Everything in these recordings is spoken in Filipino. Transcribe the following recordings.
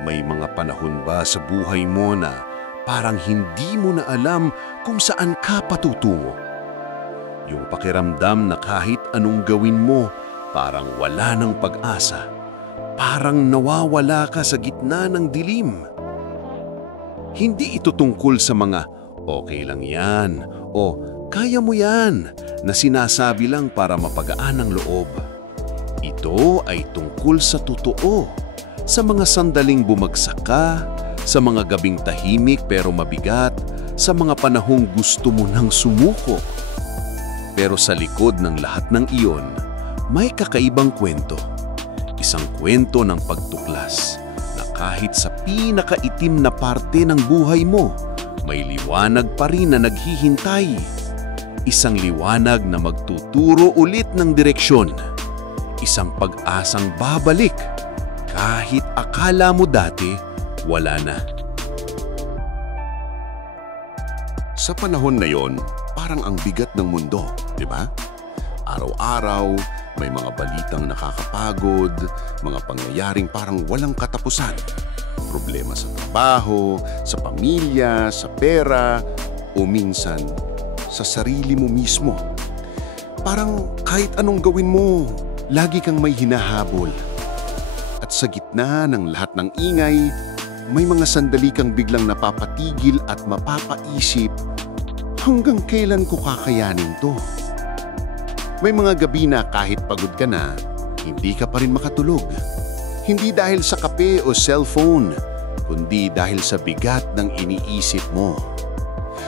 May mga panahon ba sa buhay mo na parang hindi mo na alam kung saan ka patutungo? Yung pakiramdam na kahit anong gawin mo, parang wala ng pag-asa. Parang nawawala ka sa gitna ng dilim. Hindi ito tungkol sa mga okay lang yan o kaya mo yan na sinasabi lang para mapagaan ang loob. Ito ay tungkol sa totoo. Sa mga sandaling bumagsak ka, sa mga gabing tahimik pero mabigat, sa mga panahong gusto mo nang sumuko. Pero sa likod ng lahat ng iyon, may kakaibang kwento. Isang kwento ng pagtuklas na kahit sa pinakaitim na parte ng buhay mo, may liwanag pa rin na naghihintay. Isang liwanag na magtuturo ulit ng direksyon. Isang pag-asang babalik. Kahit akala mo dati, wala na. Sa panahon na yon, parang ang bigat ng mundo, di ba? Araw-araw, may mga balitang nakakapagod, mga pangyayaring parang walang katapusan. Problema sa trabaho, sa pamilya, sa pera, o minsan, sa sarili mo mismo. Parang kahit anong gawin mo, lagi kang may hinahabol. At sa gitna ng lahat ng ingay, may mga sandali kang biglang napapatigil at mapapaisip, hanggang kailan ko kakayanin to? May mga gabi na kahit pagod ka na, hindi ka pa rin makatulog. Hindi dahil sa kape o cellphone, kundi dahil sa bigat ng iniisip mo.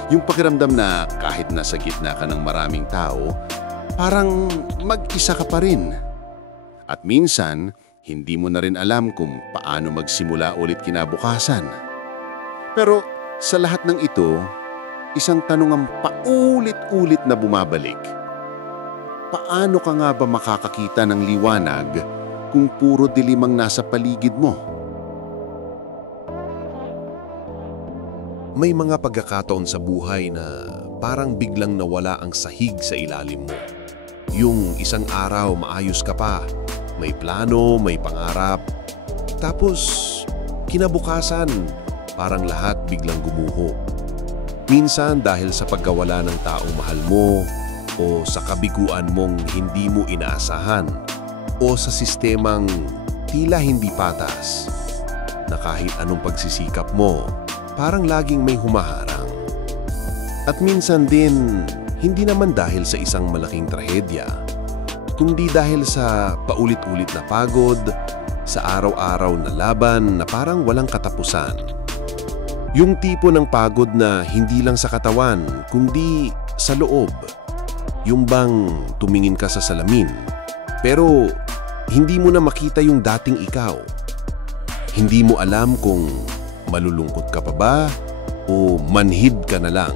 Yung pakiramdam na kahit nasa gitna ka ng maraming tao, parang mag-isa ka pa rin. At minsan, hindi mo na rin alam kung paano magsimula ulit kinabukasan. Pero sa lahat ng ito, isang tanong ang paulit-ulit na bumabalik. Paano ka nga ba makakakita ng liwanag kung puro dilim ang nasa paligid mo? May mga pagkakataon sa buhay na parang biglang nawala ang sahig sa ilalim mo. Yung isang araw maayos ka pa, may plano, may pangarap. Tapos, kinabukasan, parang lahat biglang gumuho. Minsan dahil sa pagkawala ng taong mahal mo, o sa kabiguan mong hindi mo inaasahan, o sa sistemang tila hindi patas, na kahit anong pagsisikap mo, parang laging may humaharang. At minsan din, hindi naman dahil sa isang malaking trahedya, kundi dahil sa paulit-ulit na pagod, sa araw-araw na laban na parang walang katapusan. Yung tipo ng pagod na hindi lang sa katawan, kundi sa loob. Yung bang tumingin ka sa salamin, pero hindi mo na makita yung dating ikaw. Hindi mo alam kung malulungkot ka pa ba o manhid ka na lang.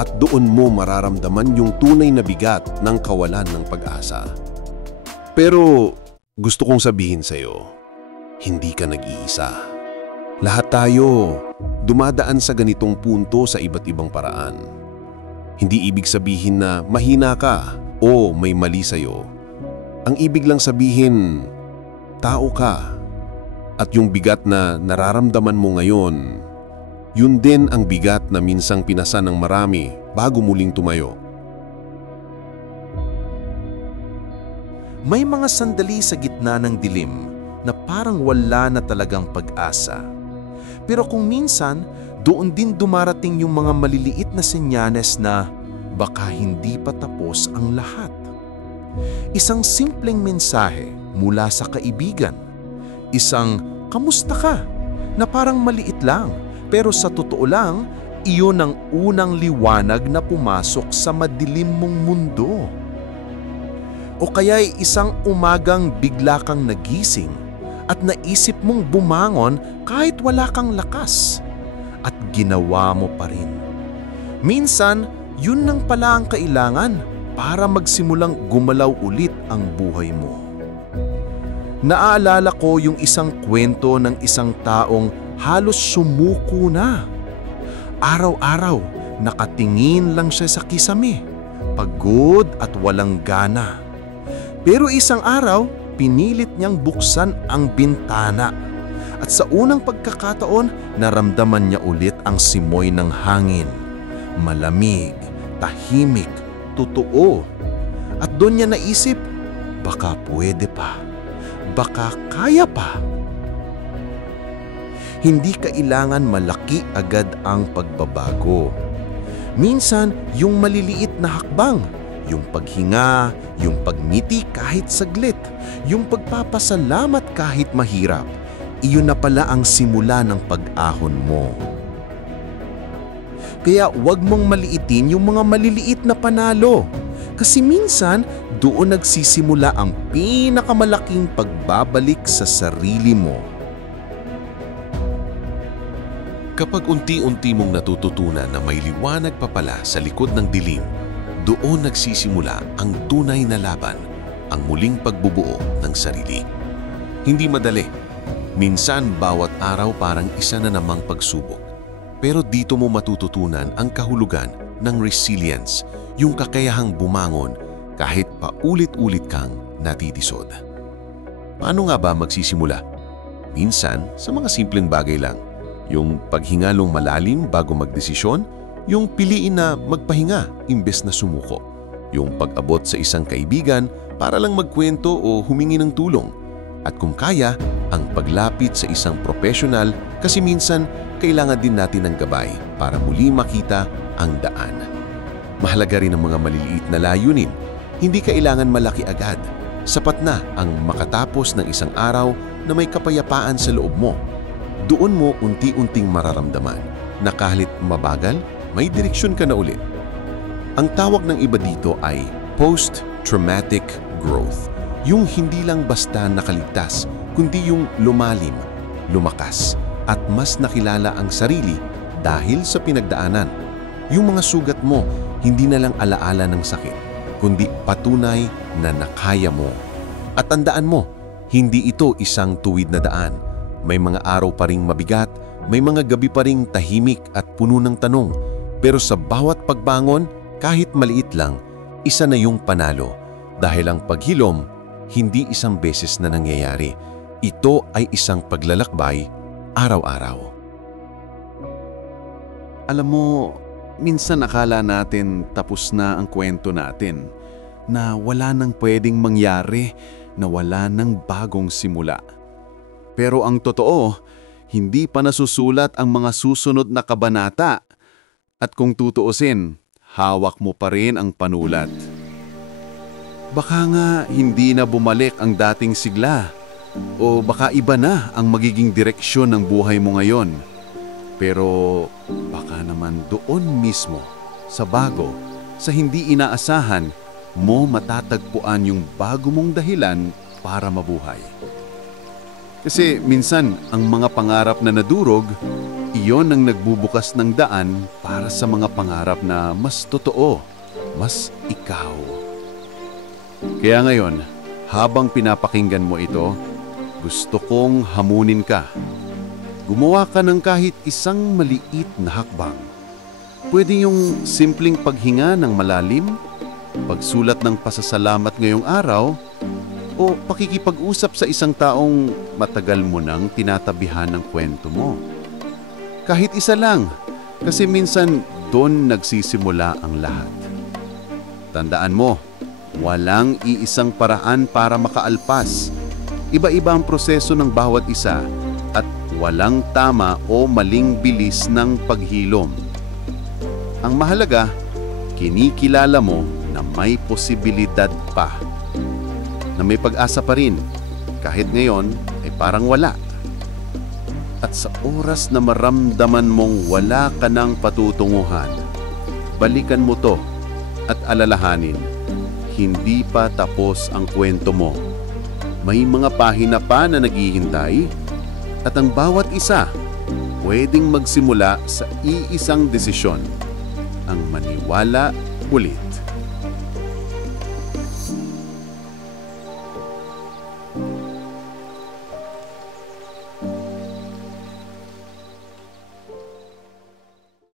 At doon mo mararamdaman yung tunay na bigat ng kawalan ng pag-asa. Pero gusto kong sabihin sa'yo, hindi ka nag-iisa. Lahat tayo dumadaan sa ganitong punto sa iba't ibang paraan. Hindi ibig sabihin na mahina ka o may mali sa'yo. Ang ibig lang sabihin, tao ka. At yung bigat na nararamdaman mo ngayon, yun din ang bigat na minsang pinasan ng marami bago muling tumayo. May mga sandali sa gitna ng dilim na parang wala na talagang pag-asa. Pero kung minsan, doon din dumarating yung mga maliliit na senyales na baka hindi pa tapos ang lahat. Isang simpleng mensahe mula sa kaibigan. Isang kamusta ka na parang maliit lang. Pero sa totoo lang, iyon ang unang liwanag na pumasok sa madilim mong mundo. O kaya'y isang umagang bigla kang nagising at naisip mong bumangon kahit wala kang lakas. At ginawa mo pa rin. Minsan, yun nang pala ang kailangan para magsimulang gumalaw ulit ang buhay mo. Naaalala ko yung isang kwento ng isang taong halos sumuko na. Araw-araw, nakatingin lang siya sa kisame, pagod at walang gana. Pero isang araw, pinilit niyang buksan ang bintana At sa unang pagkakataon, naramdaman niya ulit ang simoy ng hangin. Malamig, tahimik, totoo. At doon niya naisip, baka pwede pa. Baka kaya pa. Hindi kailangan malaki agad ang pagbabago. Minsan, yung maliliit na hakbang, yung paghinga, yung pagngiti kahit saglit, yung pagpapasalamat kahit mahirap, iyon na pala ang simula ng pag-ahon mo. Kaya wag mong maliitin yung mga maliliit na panalo. Kasi minsan, doon nagsisimula ang pinakamalaking pagbabalik sa sarili mo. Kapag unti-unti mong natututunan na may liwanag pa pala sa likod ng dilim, doon nagsisimula ang tunay na laban, ang muling pagbubuo ng sarili. Hindi madali. Minsan bawat araw parang isa na namang pagsubok. Pero dito mo matututunan ang kahulugan ng resilience, yung kakayahang bumangon kahit paulit-ulit kang natitisod. Paano nga ba magsisimula? Minsan, sa mga simpleng bagay lang. Yung paghingalong malalim bago magdesisyon, yung piliin na magpahinga imbes na sumuko, yung pag-abot sa isang kaibigan para lang magkwento o humingi ng tulong, at kung kaya, ang paglapit sa isang profesional kasi minsan kailangan din natin ng gabay para muli makita ang daan. Mahalaga rin ang mga maliliit na layunin. Hindi kailangan malaki agad. Sapat na ang makatapos ng isang araw na may kapayapaan sa loob mo. Doon mo unti-unting mararamdaman na kahit mabagal, may direksyon ka na ulit. Ang tawag ng iba dito ay post-traumatic growth. Yung hindi lang basta nakaligtas, kundi yung lumalim, lumakas, at mas nakilala ang sarili dahil sa pinagdaanan. Yung mga sugat mo, hindi na lang alaala ng sakit, kundi patunay na nakaya mo. At tandaan mo, hindi ito isang tuwid na daan. May mga araw pa ring mabigat, may mga gabi pa ring tahimik at puno ng tanong. Pero sa bawat pagbangon, kahit maliit lang, isa na yung panalo. Dahil ang paghilom, hindi isang beses na nangyayari. Ito ay isang paglalakbay, araw-araw. Alam mo, minsan akala natin tapos na ang kwento natin, na wala nang pwedeng mangyari, na wala nang bagong simula. Pero ang totoo, hindi pa nasusulat ang mga susunod na kabanata. At kung tutuusin, hawak mo pa rin ang panulat. Baka nga hindi na bumalik ang dating sigla. O baka iba na ang magiging direksyon ng buhay mo ngayon. Pero baka naman doon mismo, sa bago, sa hindi inaasahan, mo matatagpuan yung bago mong dahilan para mabuhay. Kasi minsan, ang mga pangarap na nadurog, iyon ang nagbubukas ng daan para sa mga pangarap na mas totoo, mas ikaw. Kaya ngayon, habang pinapakinggan mo ito, gusto kong hamunin ka. Gumawa ka ng kahit isang maliit na hakbang. Pwede yung simpleng paghinga ng malalim, pagsulat ng pasasalamat ngayong araw, o pakikipag-usap sa isang taong matagal mo nang tinatabihan ng kwento mo. Kahit isa lang, kasi minsan doon nagsisimula ang lahat. Tandaan mo, walang iisang paraan para makaalpas. Iba-iba ang proseso ng bawat isa at walang tama o maling bilis ng paghilom. Ang mahalaga, kinikilala mo na may posibilidad pa. Na may pag-asa pa rin, kahit ngayon ay parang wala. At sa oras na maramdaman mong wala ka ng patutunguhan, balikan mo to at alalahanin, hindi pa tapos ang kwento mo. May mga pahina pa na naghihintay at ang bawat isa pwedeng magsimula sa iisang desisyon, ang maniwala ulit.